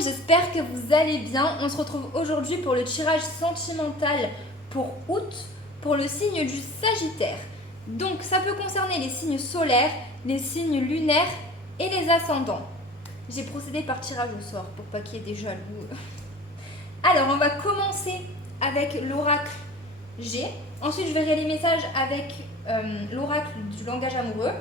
monde, j'espère que vous allez bien. On se retrouve aujourd'hui pour le tirage sentimental pour août pour le signe du Sagittaire. Donc ça peut concerner les signes solaires, les signes lunaires et les ascendants. J'ai procédé par tirage au sort pour pas qu'il y ait des jaloux. Alors on va commencer avec l'oracle G. Ensuite je verrai les messages avec l'oracle du langage amoureux.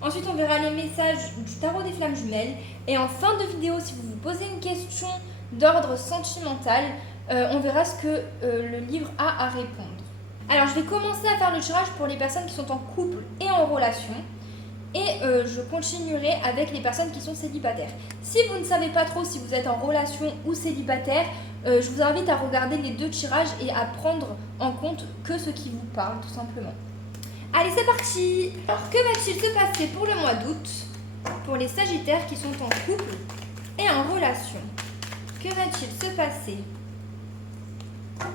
Ensuite, on verra les messages du tarot des flammes jumelles. Et en fin de vidéo, si vous vous posez une question d'ordre sentimental, on verra ce que le livre a à répondre. Alors, je vais commencer à faire le tirage pour les personnes qui sont en couple et en relation. Et je continuerai avec les personnes qui sont célibataires. Si vous ne savez pas trop si vous êtes en relation ou célibataire, je vous invite à regarder les deux tirages et à prendre en compte que ce qui vous parle, tout simplement. Allez, c'est parti! Alors, que va-t-il se passer pour le mois d'août pour les Sagittaires qui sont en couple et en relation? Que va-t-il se passer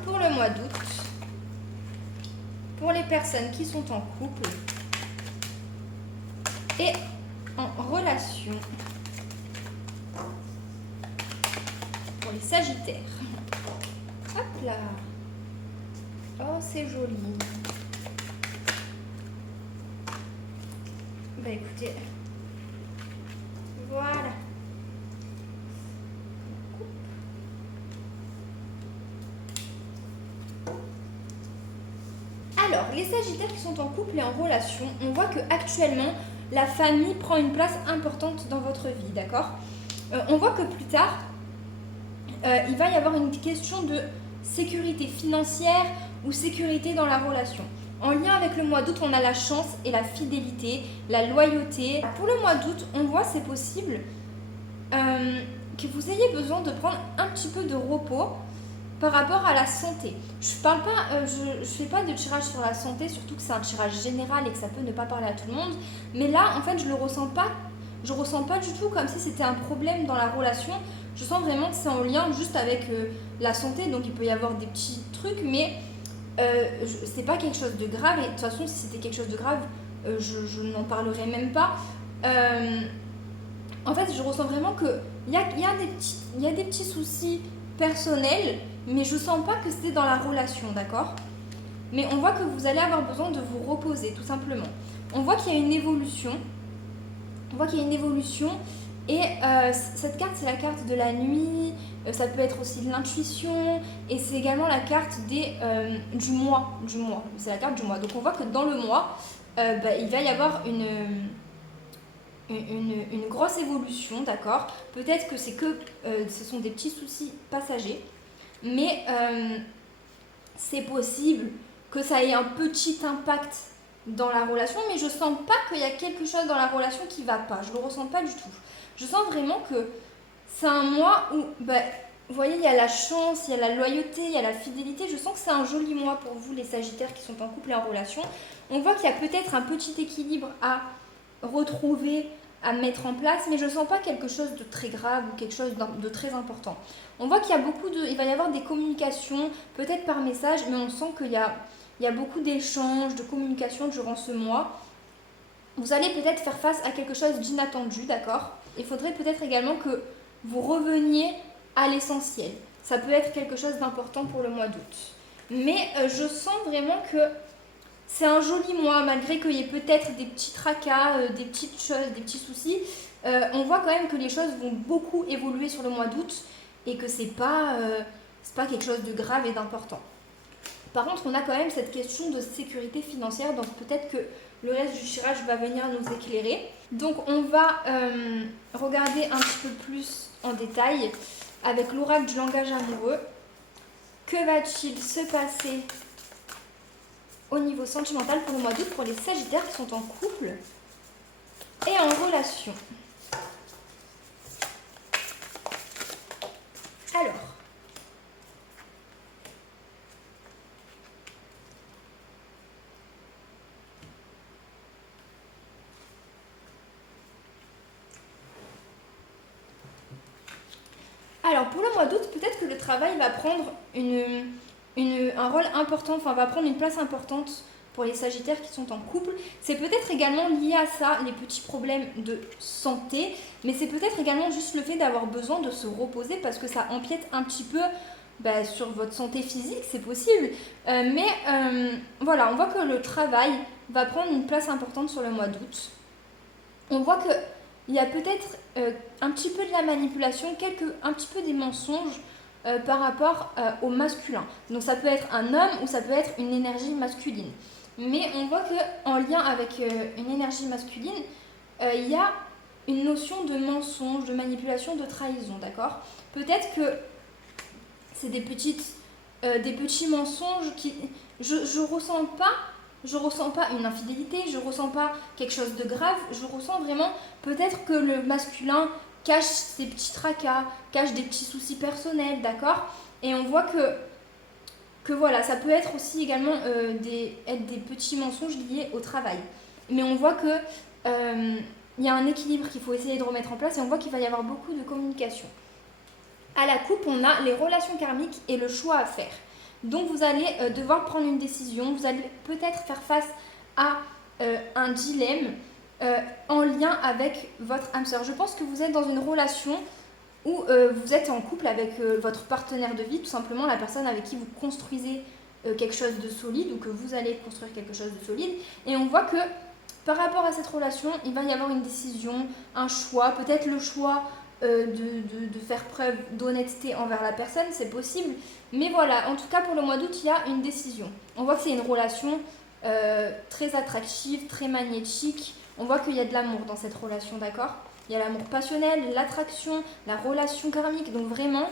pour le mois d'août pour les personnes qui sont en couple et en relation pour les Sagittaires? Hop là! Oh, c'est joli! Bah écoutez, voilà. Alors, les Sagittaires qui sont en couple et en relation, on voit que actuellement la famille prend une place importante dans votre vie, d'accord? On voit que plus tard, il va y avoir une question de sécurité financière ou sécurité dans la relation. En lien avec le mois d'août, on a la chance et la fidélité, la loyauté. Pour le mois d'août, on voit c'est possible que vous ayez besoin de prendre un petit peu de repos par rapport à la santé. Je fais pas de tirage sur la santé, surtout que c'est un tirage général et que ça peut ne pas parler à tout le monde. Mais là, en fait, je ressens pas du tout comme si c'était un problème dans la relation. Je sens vraiment que c'est en lien juste avec la santé, donc il peut y avoir des petits trucs, mais c'est pas quelque chose de grave. Et de toute façon, si c'était quelque chose de grave, je n'en parlerai même pas. En fait, je ressens vraiment qu'il y a des petits soucis personnels, mais je sens pas que c'est dans la relation, d'accord? Mais on voit que vous allez avoir besoin de vous reposer, tout simplement. On voit qu'il y a une évolution. Et cette carte, c'est la carte de la nuit. Ça peut être aussi de l'intuition. Et c'est également la carte du mois. C'est la carte du mois. Donc on voit que dans le mois, il va y avoir une grosse évolution, d'accord? Peut-être que ce sont des petits soucis passagers, mais c'est possible que ça ait un petit impact dans la relation, mais je sens pas qu'il y a quelque chose dans la relation qui va pas. Je le ressens pas du tout. Je sens vraiment que c'est un mois où, vous voyez, il y a la chance, il y a la loyauté, il y a la fidélité. Je sens que c'est un joli mois pour vous, les Sagittaires qui sont en couple et en relation. On voit qu'il y a peut-être un petit équilibre à retrouver, à mettre en place, mais je sens pas quelque chose de très grave ou quelque chose de très important. On voit qu'il y a il va y avoir des communications, peut-être par message, mais on sent qu'il y a beaucoup d'échanges, de communication durant ce mois. Vous allez peut-être faire face à quelque chose d'inattendu, d'accord? Il faudrait peut-être également que vous reveniez à l'essentiel. Ça peut être quelque chose d'important pour le mois d'août. Mais je sens vraiment que c'est un joli mois, malgré qu'il y ait peut-être des petits tracas, des petites choses, des petits soucis. On voit quand même que les choses vont beaucoup évoluer sur le mois d'août et que c'est pas quelque chose de grave et d'important. Par contre, on a quand même cette question de sécurité financière, donc peut-être que le reste du tirage va venir nous éclairer. Donc on va regarder un petit peu plus en détail avec l'oracle du langage amoureux. Que va-t-il se passer au niveau sentimental pour le mois d'août pour les Sagittaires qui sont en couple et en relation? Alors pour le mois d'août, peut-être que le travail va prendre un rôle important, enfin va prendre une place importante pour les Sagittaires qui sont en couple. C'est peut-être également lié à ça, les petits problèmes de santé, mais c'est peut-être également juste le fait d'avoir besoin de se reposer parce que ça empiète un petit peu sur votre santé physique, c'est possible. Voilà, on voit que le travail va prendre une place importante sur le mois d'août. On voit qu'il y a peut-être un petit peu de la manipulation, un petit peu des mensonges par rapport au masculin. Donc ça peut être un homme ou ça peut être une énergie masculine. Mais on voit qu'en lien avec une énergie masculine, il y a une notion de mensonge, de manipulation, de trahison, d'accord? Peut-être que c'est des petits mensonges qui... Je ressens pas une infidélité, je ressens pas quelque chose de grave, je ressens vraiment peut-être que le masculin cache ses petits tracas, cache des petits soucis personnels, d'accord? Et on voit que voilà, ça peut être aussi également être des petits mensonges liés au travail. Mais on voit que il y a un équilibre qu'il faut essayer de remettre en place et on voit qu'il va y avoir beaucoup de communication. À la coupe, on a les relations karmiques et le choix à faire. Donc vous allez devoir prendre une décision, vous allez peut-être faire face à un dilemme en lien avec votre âme sœur. Je pense que vous êtes dans une relation où vous êtes en couple avec votre partenaire de vie, tout simplement la personne avec qui vous construisez quelque chose de solide ou que vous allez construire quelque chose de solide. Et on voit que par rapport à cette relation, il va y avoir une décision, un choix, peut-être le choix de faire preuve d'honnêteté envers la personne, c'est possible. Mais voilà, en tout cas pour le mois d'août, il y a une décision. On voit que c'est une relation très attractive, très magnétique. On voit qu'il y a de l'amour dans cette relation, d'accord? Il y a l'amour passionnel, l'attraction, la relation karmique. Donc vraiment,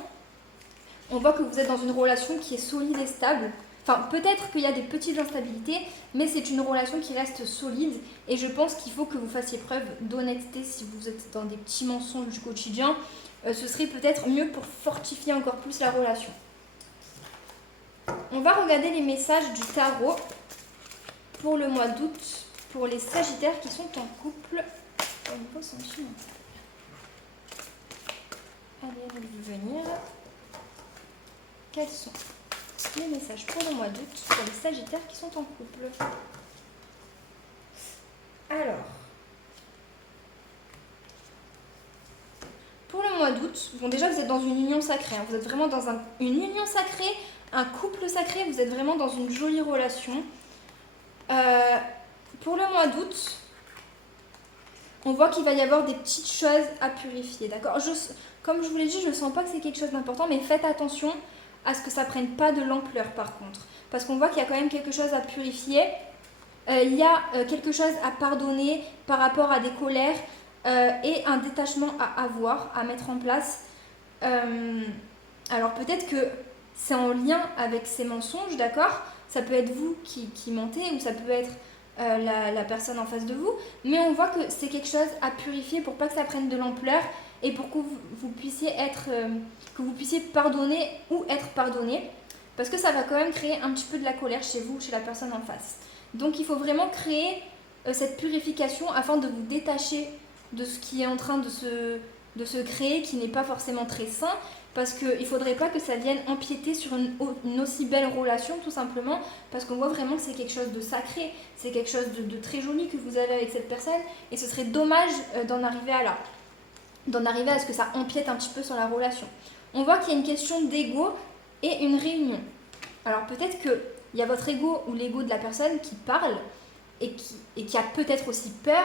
on voit que vous êtes dans une relation qui est solide et stable. Enfin, peut-être qu'il y a des petites instabilités, mais c'est une relation qui reste solide. Et je pense qu'il faut que vous fassiez preuve d'honnêteté si vous êtes dans des petits mensonges du quotidien. Ce serait peut-être mieux pour fortifier encore plus la relation. On va regarder les messages du tarot pour le mois d'août, pour les Sagittaires qui sont en couple. Allez, allez venir. Quels sont les messages pour le mois d'août pour les Sagittaires qui sont en couple? Alors, pour le mois d'août, bon déjà vous êtes dans une union sacrée, hein. Vous êtes vraiment dans une union sacrée, un couple sacré, vous êtes vraiment dans une jolie relation. Pour le mois d'août, on voit qu'il va y avoir des petites choses à purifier, d'accord? Comme je vous l'ai dit, je ne sens pas que c'est quelque chose d'important, mais faites attention à ce que ça prenne pas de l'ampleur par contre. Parce qu'on voit qu'il y a quand même quelque chose à purifier. Il y a quelque chose à pardonner par rapport à des colères et un détachement à avoir, à mettre en place. Alors peut-être que c'est en lien avec ces mensonges, d'accord? Ça peut être vous qui mentez ou ça peut être la personne en face de vous. Mais on voit que c'est quelque chose à purifier pour pas que ça prenne de l'ampleur et pour que vous puissiez que vous puissiez pardonner ou être pardonné. Parce que ça va quand même créer un petit peu de la colère chez vous, chez la personne en face. Donc il faut vraiment créer cette purification afin de vous détacher de ce qui est en train de se créer, qui n'est pas forcément très sain, parce qu'il ne faudrait pas que ça vienne empiéter sur une aussi belle relation, tout simplement, parce qu'on voit vraiment que c'est quelque chose de sacré, c'est quelque chose de très joli que vous avez avec cette personne, et ce serait dommage d'en arriver à là, d'en arriver à ce que ça empiète un petit peu sur la relation. On voit qu'il y a une question d'ego et une réunion. Alors peut-être qu'il y a votre ego ou l'ego de la personne qui parle et qui a peut-être aussi peur,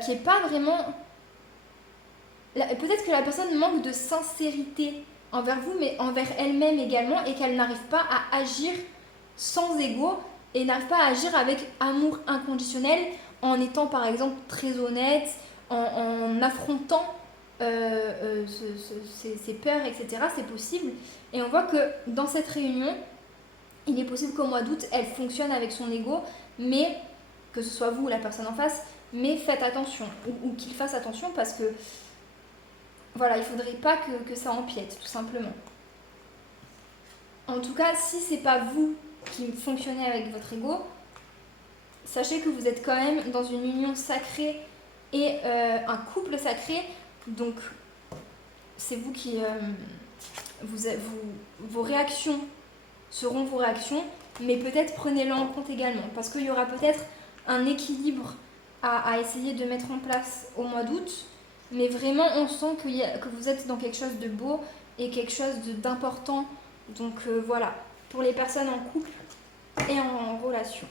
qui n'est pas vraiment... Peut-être que la personne manque de sincérité envers vous, mais envers elle-même également, et qu'elle n'arrive pas à agir sans ego et n'arrive pas à agir avec amour inconditionnel en étant par exemple très honnête, en affrontant ses peurs, etc. C'est possible. Et on voit que dans cette réunion, il est possible qu'au mois d'août, elle fonctionne avec son ego, mais que ce soit vous ou la personne en face, mais faites attention, ou qu'il fasse attention parce que voilà, il ne faudrait pas que ça empiète, tout simplement. En tout cas, si c'est pas vous qui fonctionnez avec votre ego, sachez que vous êtes quand même dans une union sacrée et un couple sacré, donc c'est vous qui... vos réactions seront vos réactions mais peut-être prenez-le en compte également, parce qu'il y aura peut-être un équilibre à essayer de mettre en place au mois d'août, mais vraiment on sent que vous êtes dans quelque chose de beau et quelque chose d'important. Donc voilà, pour les personnes en couple et en relation.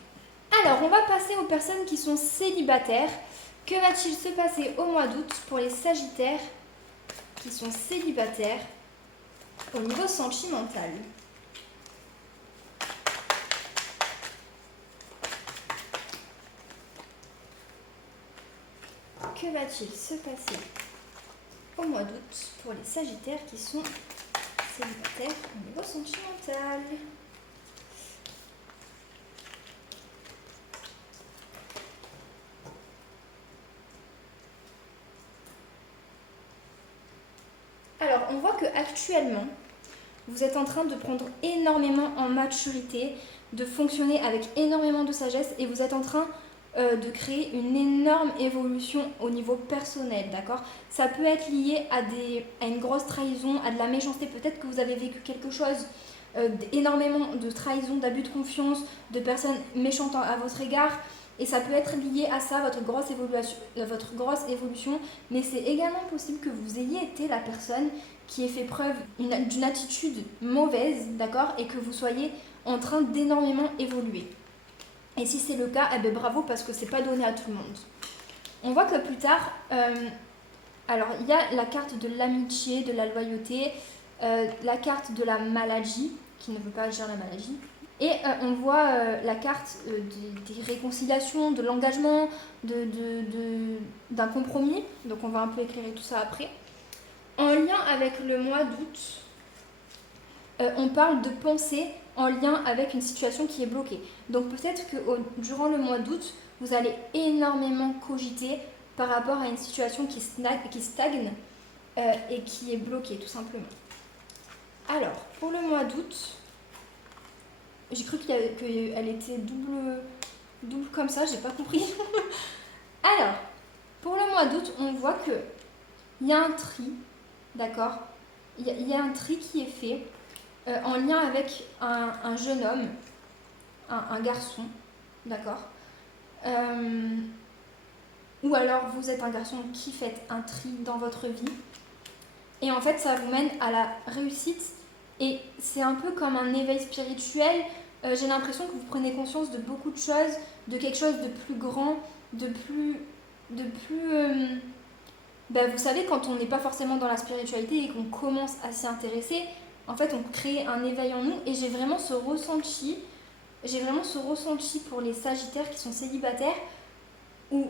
Alors, on va passer aux personnes qui sont célibataires. Que va-t-il se passer au mois d'août pour les Sagittaires qui sont célibataires au niveau sentimental? Que va-t-il se passer au mois d'août pour les Sagittaires qui sont célibataires au niveau sentimental? Alors, on voit que actuellement, vous êtes en train de prendre énormément en maturité, de fonctionner avec énormément de sagesse et vous êtes en train de créer une énorme évolution au niveau personnel, d'accord? Ça peut être lié à une grosse trahison, à de la méchanceté. Peut-être que vous avez vécu quelque chose, énormément de trahison, d'abus de confiance, de personnes méchantes à votre égard. Et ça peut être lié à ça, votre grosse évolution, mais c'est également possible que vous ayez été la personne qui ait fait preuve d'une attitude mauvaise, d'accord, et que vous soyez en train d'énormément évoluer. Et si c'est le cas, eh ben bravo, parce que c'est pas donné à tout le monde. On voit que plus tard, alors il y a la carte de l'amitié, de la loyauté, la carte de la maladie, qui ne veut pas dire la maladie, et on voit la carte des réconciliations, de l'engagement, d'un compromis. Donc on va un peu éclairer tout ça après. En lien avec le mois d'août, on parle de pensée en lien avec une situation qui est bloquée. Donc peut-être que durant le mois d'août, vous allez énormément cogiter par rapport à une situation qui stagne et qui est bloquée tout simplement. Alors, pour le mois d'août, j'ai cru qu'elle était double comme ça, j'ai pas compris. Alors, pour le mois d'août, on voit que il y a un tri, d'accord? Il y a un tri qui est fait en lien avec un jeune homme, un garçon, d'accord? Ou alors vous êtes un garçon qui fait un tri dans votre vie. Et en fait, ça vous mène à la réussite. Et c'est un peu comme un éveil spirituel. J'ai l'impression que vous prenez conscience de beaucoup de choses, de quelque chose de plus grand, de plus vous savez, quand on n'est pas forcément dans la spiritualité et qu'on commence à s'y intéresser, en fait, on crée un éveil en nous. Et j'ai vraiment ce ressenti pour les Sagittaires qui sont célibataires, où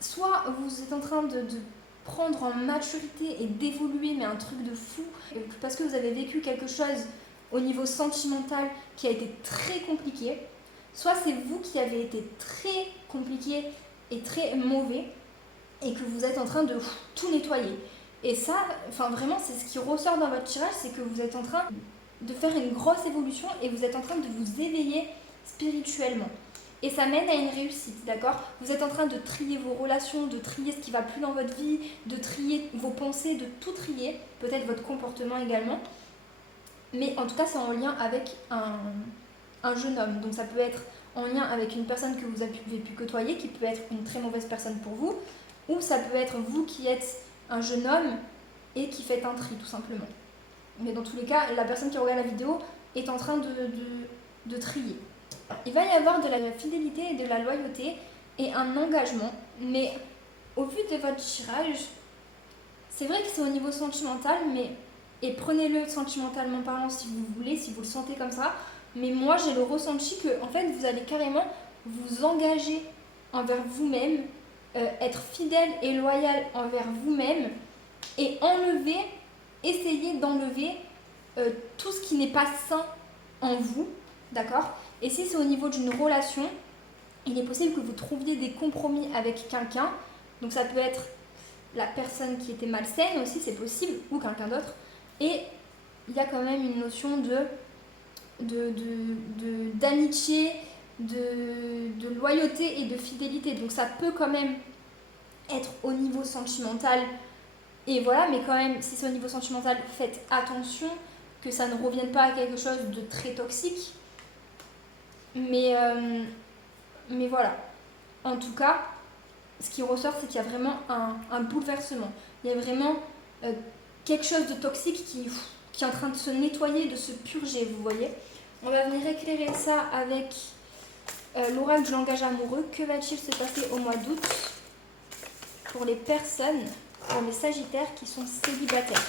soit vous êtes en train de prendre en maturité et d'évoluer, mais un truc de fou, parce que vous avez vécu quelque chose au niveau sentimental qui a été très compliqué, soit c'est vous qui avez été très compliqué et très mauvais, et que vous êtes en train de tout nettoyer. Et ça, vraiment, c'est ce qui ressort dans votre tirage, c'est que vous êtes en train de faire une grosse évolution et vous êtes en train de vous éveiller spirituellement. Et ça mène à une réussite, d'accord? Vous êtes en train de trier vos relations, de trier ce qui va plus dans votre vie, de trier vos pensées, de tout trier, peut-être votre comportement également. Mais en tout cas, c'est en lien avec un jeune homme. Donc ça peut être en lien avec une personne que vous avez pu côtoyer, qui peut être une très mauvaise personne pour vous, ou ça peut être vous qui êtes un jeune homme et qui faites un tri, tout simplement. Mais dans tous les cas, la personne qui regarde la vidéo est en train de trier. Il va y avoir de la fidélité et de la loyauté et un engagement, mais au vu de votre tirage, c'est vrai que c'est au niveau sentimental, et prenez-le sentimentalement parlant si vous voulez, si vous le sentez comme ça, mais moi j'ai le ressenti que en fait vous allez carrément vous engager envers vous-même, être fidèle et loyal envers vous-même, et essayer d'enlever tout ce qui n'est pas sain en vous, d'accord? Et si c'est au niveau d'une relation, il est possible que vous trouviez des compromis avec quelqu'un. Donc ça peut être la personne qui était malsaine aussi, c'est possible, ou quelqu'un d'autre. Et il y a quand même une notion d'amitié, de loyauté et de fidélité. Donc ça peut quand même être au niveau sentimental. Et voilà, mais quand même, si c'est au niveau sentimental, faites attention que ça ne revienne pas à quelque chose de très toxique. Mais voilà. En tout cas, ce qui ressort, c'est qu'il y a vraiment un bouleversement. Il y a vraiment quelque chose de toxique qui est en train de se nettoyer, de se purger, vous voyez. On va venir éclairer ça avec l'oracle du langage amoureux. Que va-t-il se passer au mois d'août pour les personnes, pour les sagittaires qui sont célibataires?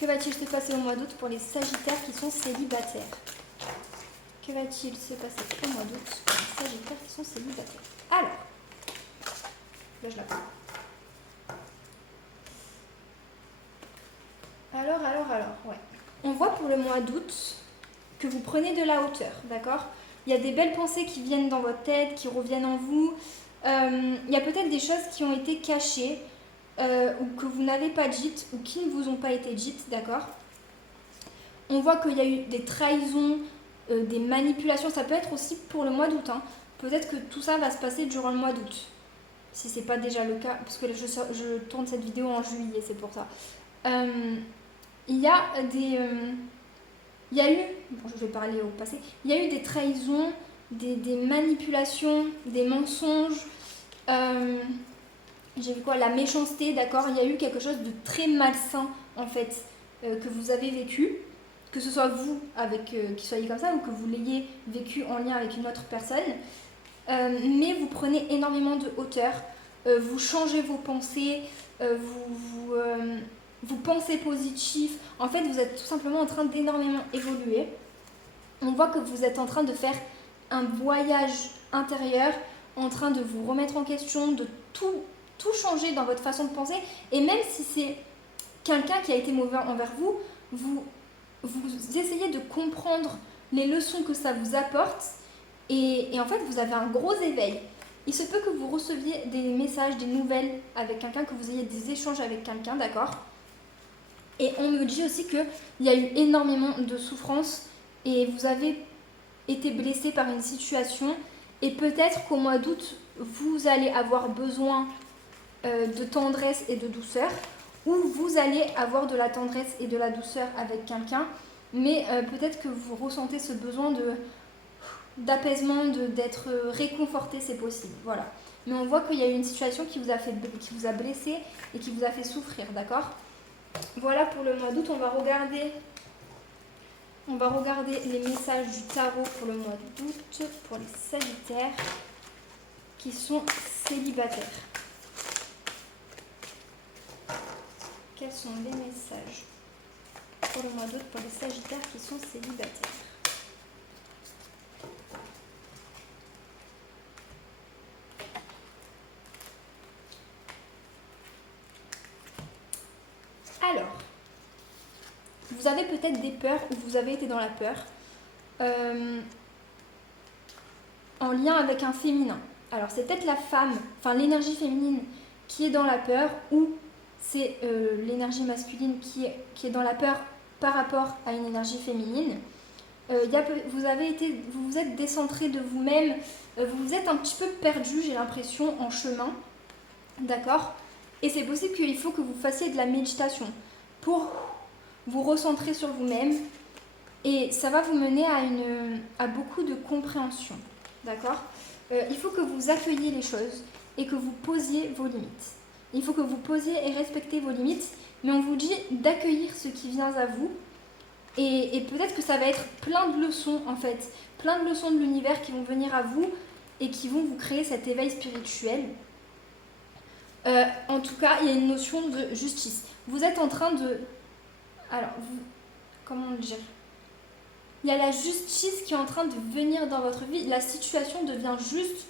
Que va-t-il se passer au mois d'août pour les sagittaires qui sont célibataires? Que va-t-il se passer au mois d'août pour les sagittaires qui sont célibataires? Alors, là je la prends. Alors, ouais. On voit pour le mois d'août que vous prenez de la hauteur, d'accord? Il y a des belles pensées qui viennent dans votre tête, qui reviennent en vous. Il y a peut-être des choses qui ont été cachées ou que vous n'avez pas dites ou qui ne vous ont pas été dites, d'accord? On voit qu'il y a eu des trahisons, des manipulations. Ça peut être aussi pour le mois d'août, hein. Peut-être que tout ça va se passer durant le mois d'août. Si c'est pas déjà le cas, parce que je tourne cette vidéo en juillet, c'est pour ça. Il y a eu, bon, je vais parler au passé, il y a eu des trahisons, des manipulations, des mensonges, j'ai vu quoi, la méchanceté, d'accord, il y a eu quelque chose de très malsain, en fait, que vous avez vécu, que ce soit vous, qui soyez comme ça, ou que vous l'ayez vécu en lien avec une autre personne, mais vous prenez énormément de hauteur, vous changez vos pensées, vous pensez positif. En fait, vous êtes tout simplement en train d'énormément évoluer. On voit que vous êtes en train de faire un voyage intérieur, en train de vous remettre en question, de tout changer dans votre façon de penser. Et même si c'est quelqu'un qui a été mauvais envers vous, vous essayez de comprendre les leçons que ça vous apporte. Et en fait, vous avez un gros éveil. Il se peut que vous receviez des messages, des nouvelles avec quelqu'un, que vous ayez des échanges avec quelqu'un, d'accord? Et on me dit aussi qu'il y a eu énormément de souffrance et vous avez été blessé par une situation. Et peut-être qu'au mois d'août, vous allez avoir besoin de tendresse et de douceur, ou vous allez avoir de la tendresse et de la douceur avec quelqu'un, mais peut-être que vous ressentez ce besoin d'apaisement, d'être réconforté, c'est possible. Voilà. Mais on voit qu'il y a eu une situation qui vous a blessé et qui vous a fait souffrir, d'accord? Voilà pour le mois d'août. On va regarder les messages du tarot pour le mois d'août pour les sagittaires qui sont célibataires. Quels sont les messages pour le mois d'août pour les sagittaires qui sont célibataires? Alors, vous avez peut-être des peurs ou vous avez été dans la peur en lien avec un féminin. Alors, c'est peut-être la femme, enfin l'énergie féminine qui est dans la peur, ou c'est l'énergie masculine qui est dans la peur par rapport à une énergie féminine. Vous vous êtes décentré de vous-même, vous vous êtes un petit peu perdu, j'ai l'impression, en chemin, d'accord? Et c'est possible qu'il faut que vous fassiez de la méditation pour vous recentrer sur vous-même, et ça va vous mener à beaucoup de compréhension, d'accord? Il faut que vous accueilliez les choses et que vous posiez vos limites. Il faut que vous posiez et respectez vos limites, mais on vous dit d'accueillir ce qui vient à vous, et peut-être que ça va être plein de leçons, en fait, plein de leçons de l'univers qui vont venir à vous et qui vont vous créer cet éveil spirituel. En tout cas, il y a une notion de justice. Vous êtes en train de... Alors, comment dire? Il y a la justice qui est en train de venir dans votre vie. La situation devient juste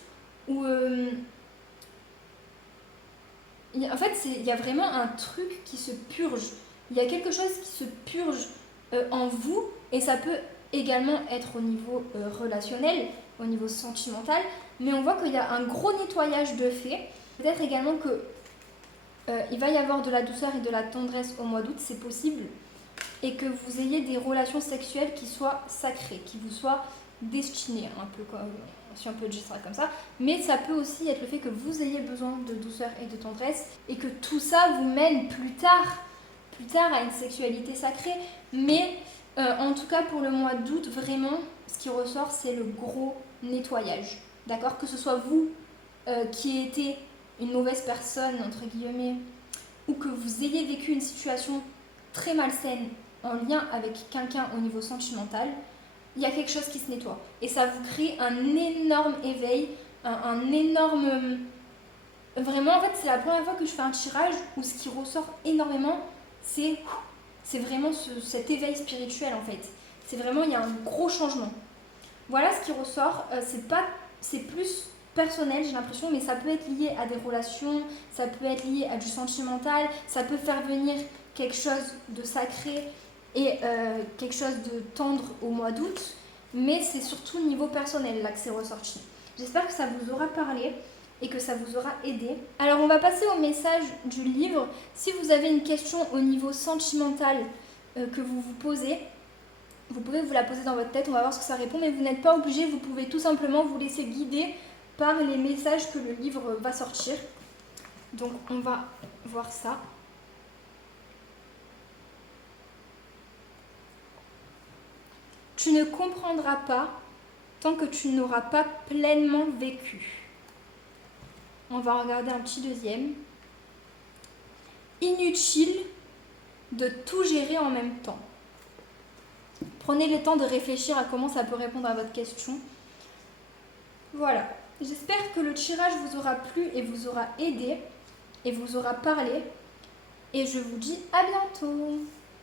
où... en fait, il y a vraiment un truc qui se purge. Il y a quelque chose qui se purge en vous, et ça peut également être au niveau relationnel, au niveau sentimental, mais on voit qu'il y a un gros nettoyage de fait. Peut-être également que il va y avoir de la douceur et de la tendresse au mois d'août, c'est possible, et que vous ayez des relations sexuelles qui soient sacrées, qui vous soient destinées, un peu comme, si on peut dire ça comme ça, mais ça peut aussi être le fait que vous ayez besoin de douceur et de tendresse, et que tout ça vous mène plus tard à une sexualité sacrée. Mais en tout cas pour le mois d'août, vraiment, ce qui ressort, c'est le gros nettoyage. D'accord? Que ce soit vous qui été une mauvaise personne, entre guillemets, ou que vous ayez vécu une situation très malsaine en lien avec quelqu'un au niveau sentimental, il y a quelque chose qui se nettoie. Et ça vous crée un énorme éveil, un énorme... Vraiment, en fait, c'est la première fois que je fais un tirage où ce qui ressort énormément, c'est vraiment cet éveil spirituel, en fait. C'est vraiment, il y a un gros changement. Voilà ce qui ressort. C'est plus personnel, j'ai l'impression, mais ça peut être lié à des relations, ça peut être lié à du sentimental, ça peut faire venir quelque chose de sacré et quelque chose de tendre au mois d'août, mais c'est surtout niveau personnel là que c'est ressorti. J'espère que ça vous aura parlé et que ça vous aura aidé. Alors on va passer au message du livre. Si vous avez une question au niveau sentimental que vous vous posez, vous pouvez vous la poser dans votre tête, on va voir ce que ça répond, mais vous n'êtes pas obligé, vous pouvez tout simplement vous laisser guider par les messages que le livre va sortir. Donc on va voir ça. Tu ne comprendras pas tant que tu n'auras pas pleinement vécu. On va regarder un petit deuxième. Inutile de tout gérer en même temps. Prenez le temps de réfléchir à comment ça peut répondre à votre question. Voilà. J'espère que le tirage vous aura plu et vous aura aidé et vous aura parlé. Et je vous dis à bientôt.